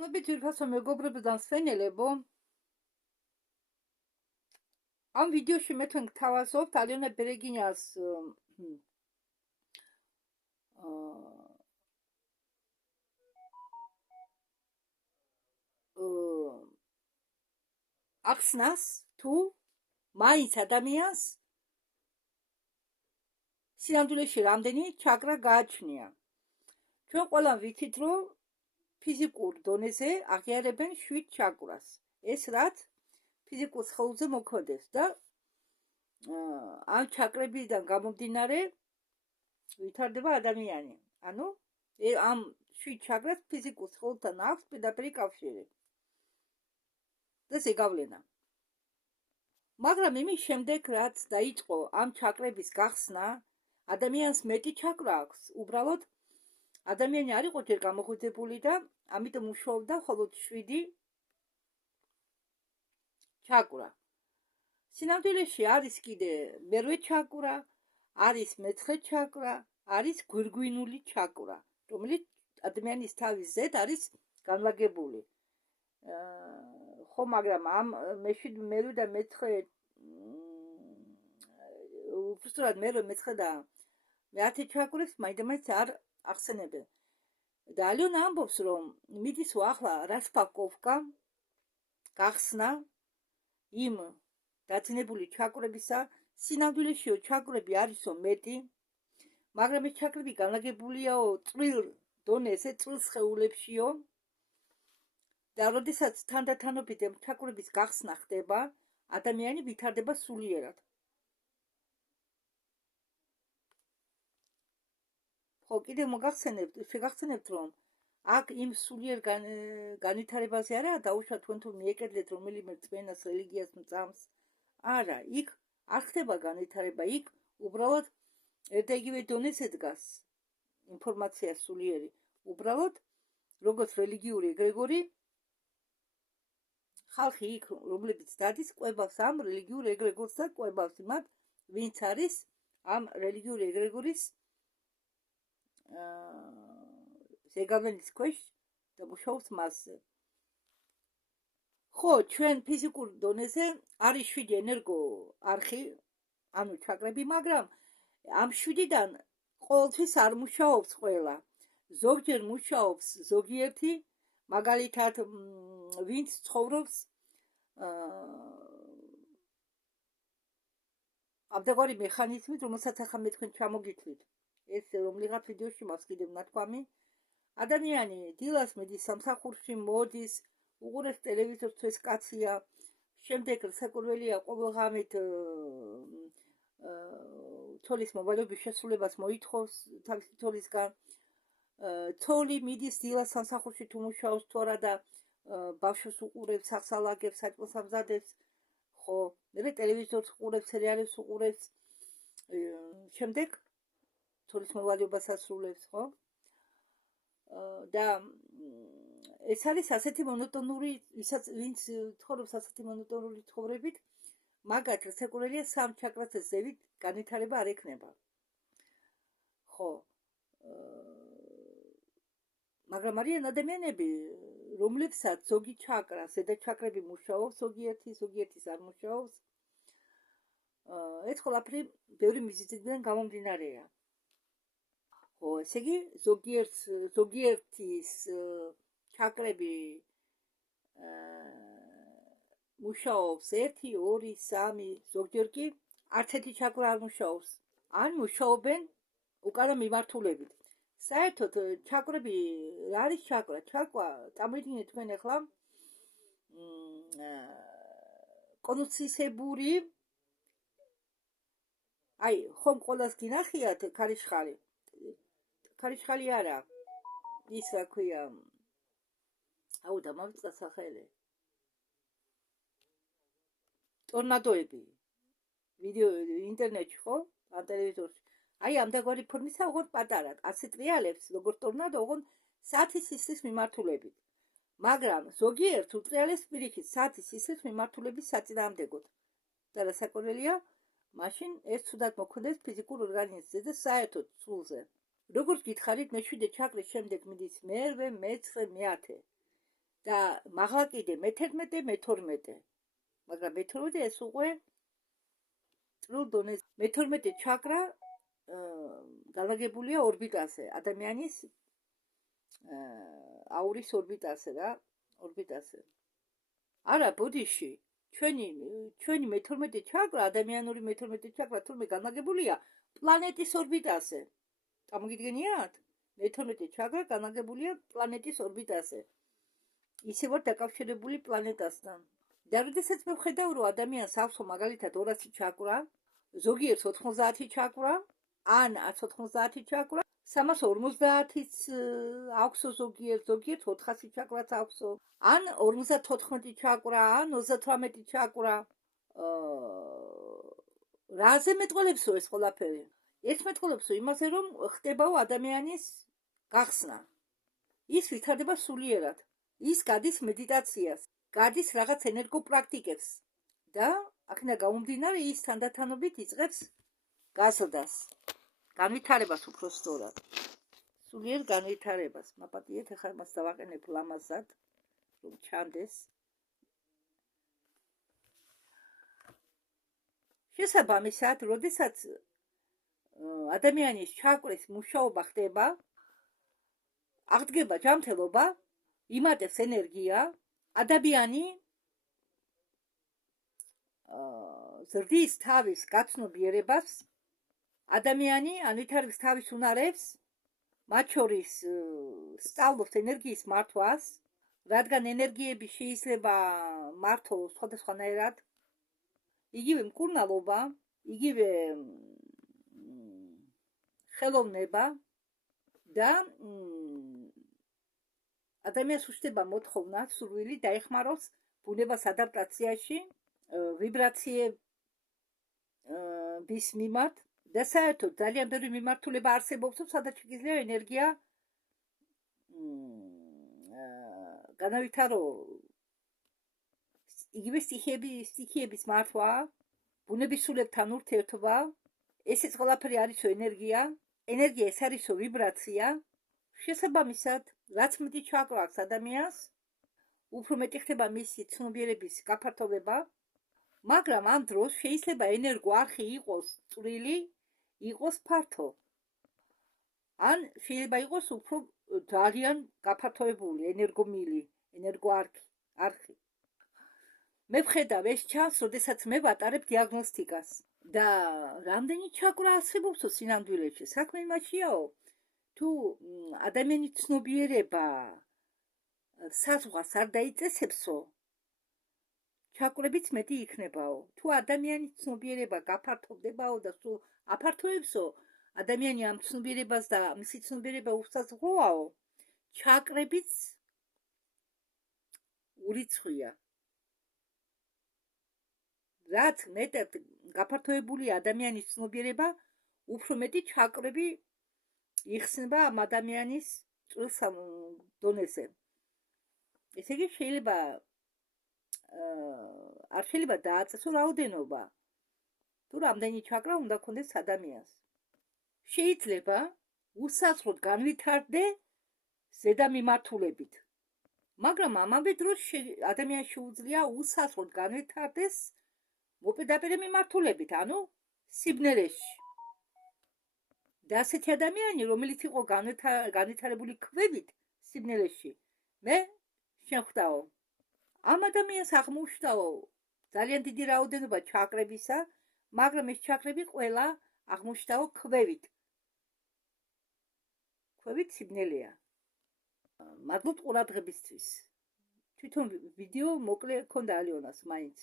მოგესალმებით ძვირფასო მეგობრებო და მსმენელებო. ამ ვიდეოში მე თქვენ გთავაზობთ ალიონა ბერეგინას ახსნას თუ მაინც ადამიანს სინამდვილეში რამდენი ჩაკრა გააჩნია. ჩვენ ყველამ ვიცით, რომ ფიზიკურ დონეზე აღიარებენ 7 ჩაკრას. ეს რაც ფიზიკურ სხეულზე მოქმედებს და ამ ჩაკრებიდან გამომდინარე ვითარდება ადამიანი. ანუ ამ 7 ჩაკრას ფიზიკურ სხეულთან აქვს პირდაპირი კავშირი და ზეგავლენა. მაგრამ იმის შემდეგ, რაც დაიწყო ამ ჩაკრების გახსნა, ადამიანს მეტი ჩაკრა აქვს. უბრალოდ ადამიანი არ იყო ჯერ გამოღვიძებული და ამიტომ მუშაობდა მხოლოდ 7 ჩაკრა. სინამდვილეში არის კიდე მერვე ჩაკრა, არის მეცხრე ჩაკრა, არის გვირგვინული ჩაკრა, რომელიც ადამიანის თავის ზედ არის განლაგებული. ხო, მაგრამ ამ მერვე და მეცხრე უბრალოდ მერვე, მეცხრე და მე-10 ჩაკრებს მაინც არ ახსენებენ. და ალიონა ამბობს, რომ მიდის ახლა რასპაკოვკა გახსნა იმ დაძინებული ჩაკრებისა. სინამდვილეშიო ჩაკრები არისო მეტი, მაგრამ ეს ჩაკრები განლაგებულია წვრილ დონეზე, წვრილ სხეულებშიო. და როდესაც თანდათანობით ამ ჩაკრების გახსნა ხდება, ადამიანი ვითარდება სულიერად. ხო, კიდევ შეგახსენებთ, რომ აქ იმ სულიერ განვითარებაზე არა დაუშვათ თქვენ თუ მიეკეთეთ რომელიმე რწმენას, რელიგიას, მწამს. არა, იქ არ ხდება განვითარება, იქ უბრალოდ ერთიგივე დონეზე დგას ინფორმაცია სულიერი. უბრალოდ როგორც რელიგიური ეგრეგორი ხალხი იქ, რომლებიც დადის, ყვებავს ამ რელიგიურ ეგრეგორს და ყვებავს იმათ, ვინც არის ამ რელიგიური ეგრეგორის ზეგავლენის ქვეშ და მუშაობს მასზე. ხო, ჩვენ ფიზიკურ დონეზე არის 7 ენერგო არხი, ანუ ჩაკრები, მაგრამ ამ 7-დან ყოველთვის არ მუშაობს ყველა. ზოგჯერ მუშაობს ზოგიერთი, მაგალითად, ვინც ცხოვრობს ამდაღარი მექანიზმით, რომელსაც ახლა მე თქვენ ჩამოგითვლით. ეს რომლიღაც ვიდეოში მაქვს კიდევ ნათქვამი. ადამიანი დილას მიდის სამსახურში, მოდის, უყურებს ტელევიზორს, თუ ეს კაცია, შემდეგ საკურველია ყოველღამით თოლის მოვალეობის შესრულებას მოითხოვს თავისი თოლისგან. თოლი მიდის დილას სამსახურში თუ მუშაობს თუ არა და ბავშვს უყურებს, სახსალაგებს, საჭმელს ამზადებს, ხო, მე ტელევიზორს უყურებს, სერიალებს უყურებს, შემდეგ თოლის მოვალეობას ასრულებს, ხო? და ეს არის ასეთი მონოტონური, ვინც ცხოვრობს ასეთი მონოტონური ცხოვრებით, მაგათ საკურველია 3 ჩაკრაზე ზევით განვითარება არ ექნება. ხო. მაგრამ არიან ადამიანები, რომლებსაც ზოგი ჩაკრა, ზედა ჩაკრები მუშაობს, ზოგიერთის არ მუშაობს. ეს ყველაფერი ბევრი მიზეზებიდან გამომდინარეა. ხო, ესე იგი, ზოგიერთის ჩაკრები მუშაობს 1, 2, 3, ზოგჯერ კი არც ერთი ჩაკრა არ მუშაობს. ან მუშაობენ უკანა მიმართულებით. საერთოდ ჩაკრები რა არის ჩაკრა? ჩაკრა, წამოიდგინეთ თქვენ ახლა კონუსისებური, აი, ხომ ყველას გინახიათ ქარიშხალი? ქარიშხალი არა, ის რა ქვია, აუ, დამავიწყდა სახელი. ტორნადოები. ვიდეო ინტერნეტში, ხო? ან ტელევიზორში. აი, ამდაგვარი ფორმისა, ოღონდ პატარა, ასე ტრიალებს, როგორც ტორნადო, ოღონდ საათის სისხლის მიმართულებით. მაგრამ ზოგიერთ უტრიალებს პირიქით, საათის სისხლის მიმართულების საწინააღმდეგოდ. და რა საკურველია, მაშინ ეს ცუდად მოქმედებს ფიზიკურ ორგანიზმზე და საერთოდ სულზე. როგორც გითხარით, მე 7 ჩაკრის შემდეგ მიდის მერვე, მეცხრე, მე-10. და მაღლა კიდე მე-11, მე-12. მაგრამ მე-12 ეს უკვე წრულ დონეზე. მე-12 ჩაკრა განლაგებულია ორბიტაზე, ადამიანის აურის ორბიტაზე რა, ორბიტაზე. არა, ბოდიში, ჩვენი მე-12 ჩაკრა, ადამიანური მე-12 ჩაკრა თურმე განლაგებულია პლანეტის ორბიტაზე. წარმოგიდგენიათ? მე-12 ჩაკრა განლაგებულია პლანეტის ორბიტაზე. ისე ვარ დაკავშირებული პლანეტასთან. და როდესაც მე ვხედავ, რომ ადამიანს აქვს მაგალითად 200 ჩაკრა, ზოგიერთს 90 ჩაკრა, ან 190 ჩაკრა, 350-იც აქვს ზოგიერთ 400 ჩაკრაც აქვს, ან 54 ჩაკრა, ან 38 ჩაკრა. რაზე მეტყოლებსო ეს ყველაფერი? ეს მეტყოლებსო იმაზე, რომ ხდებაო ადამიანის გახსნა. ის ვითარდება სულიერად. ის გადის მედიტაციას, გადის რაღაც ენერგოპრაქტიკებს და აქედან გამომდინარე ის თანდათანობით იწყებს გაზრდას, განვითარებას უფრო სწორად. სულიერ განვითარებას. მაპატიეთ, ახლა მას დავაყენებ ლამაზად, რომ ჩანდეს. შესაბამისად, როდესაც ადამიანის ჩაკრის მუშაობა ხდება, აღდგება ჯანმრთელობა, იმატებს ენერგია, ადამიანი ზრდის თავის გაცნობიერებას, ადამიანი ანვითარებს თავის უნარებს, მათ შორის სწავლობს ენერგიის მართვას, რადგან ენერგიები შეიძლება მართოს სხვადასხვანაირად, იგივე მკურნალობა, იგივე ხელოვნება და ადამიანს უშდება მოთხოვნა, სურვილი დაეხმაროს ბუნებას ადაპტაციაში, ვიბრაციების მიმართ და საერთოდ ძალიან ბევრი მიმართულება არსებობს, სადაც შეიძლება ენერგია განავითარო. იგივე სტიქიების მართვა, ბუნების სულებთან ურთიერთობა, ესეც ყველაფერი არისო ენერგია, ენერგია ეს არისო ვიბრაცია. შესაბამისად, რაც მეტი ჩაკრა აქვს ადამიანს, უფრო მეტი ხდება მისი ცნობიერების გაფართოვება, მაგრამ ამ დროს შეიძლება ენერგო არხი იყოს წვრილი, იყოს ფართო. ან შეიძლება იყოს უფრო ძალიან გაფართოებული ენერგომილი, ენერგოარხი. მე ვხედავ ეს ჩანს, როდესაც მე ვატარებ დიაგნოსტიკას და რამდენი ჩაკრა არსებობსო სინამდვილეში. საქმე იმაშიაო, თუ ადამიანის ცნობიერება საზღვარს არ დაიწესებსო, ჩაკრებიც მეტი იქნებაო. თუ ადამიანის ცნობიერება გაფართოვდებაო და სულ აფართოებსო, ადამიანი ამ ცნობიერებას და მისი ცნობიერება უსაზღვროაო, ჩაკრებიც ურიცხვია. რაც მეტად გაფართოებული ადამიანის ცნობიერება, უფრო მეტი ჩაკრები იხსნება ამ ადამიანის წვრილ დონეზე. ესე იგი შეიძლება არ შეიძლება დააწესო რაოდენობა, თუ რამდენი ჩაკრა უნდა ქონდეს ადამიანს. შეიძლება უსაზღროდ განვითარდე ზედა მიმართულებით, მაგრამ ამავე დროს ადამიანს შეუძლია უსაზღროდ განვითარდეს მოპირდაპირე მიმართულებით, ანუ სიბნელეში. და ასეთი ადამიანი, რომელიც იყო განვითარებული ქვევით სიბნელეში, მე შეხვდაო. ამ ადამიანს აღმოუჩნდაო ძალიან დიდი რაოდენობა ჩაკრებისა, მაგრამ ეს ჩაკრები ყველა აღმოჩნდაო ქვევით. ქვევით სიბნელეა. მადლობთ ყურადღებისთვის. თვითონ ვიდეო მოკლე ქონდა ალიონას მაინც.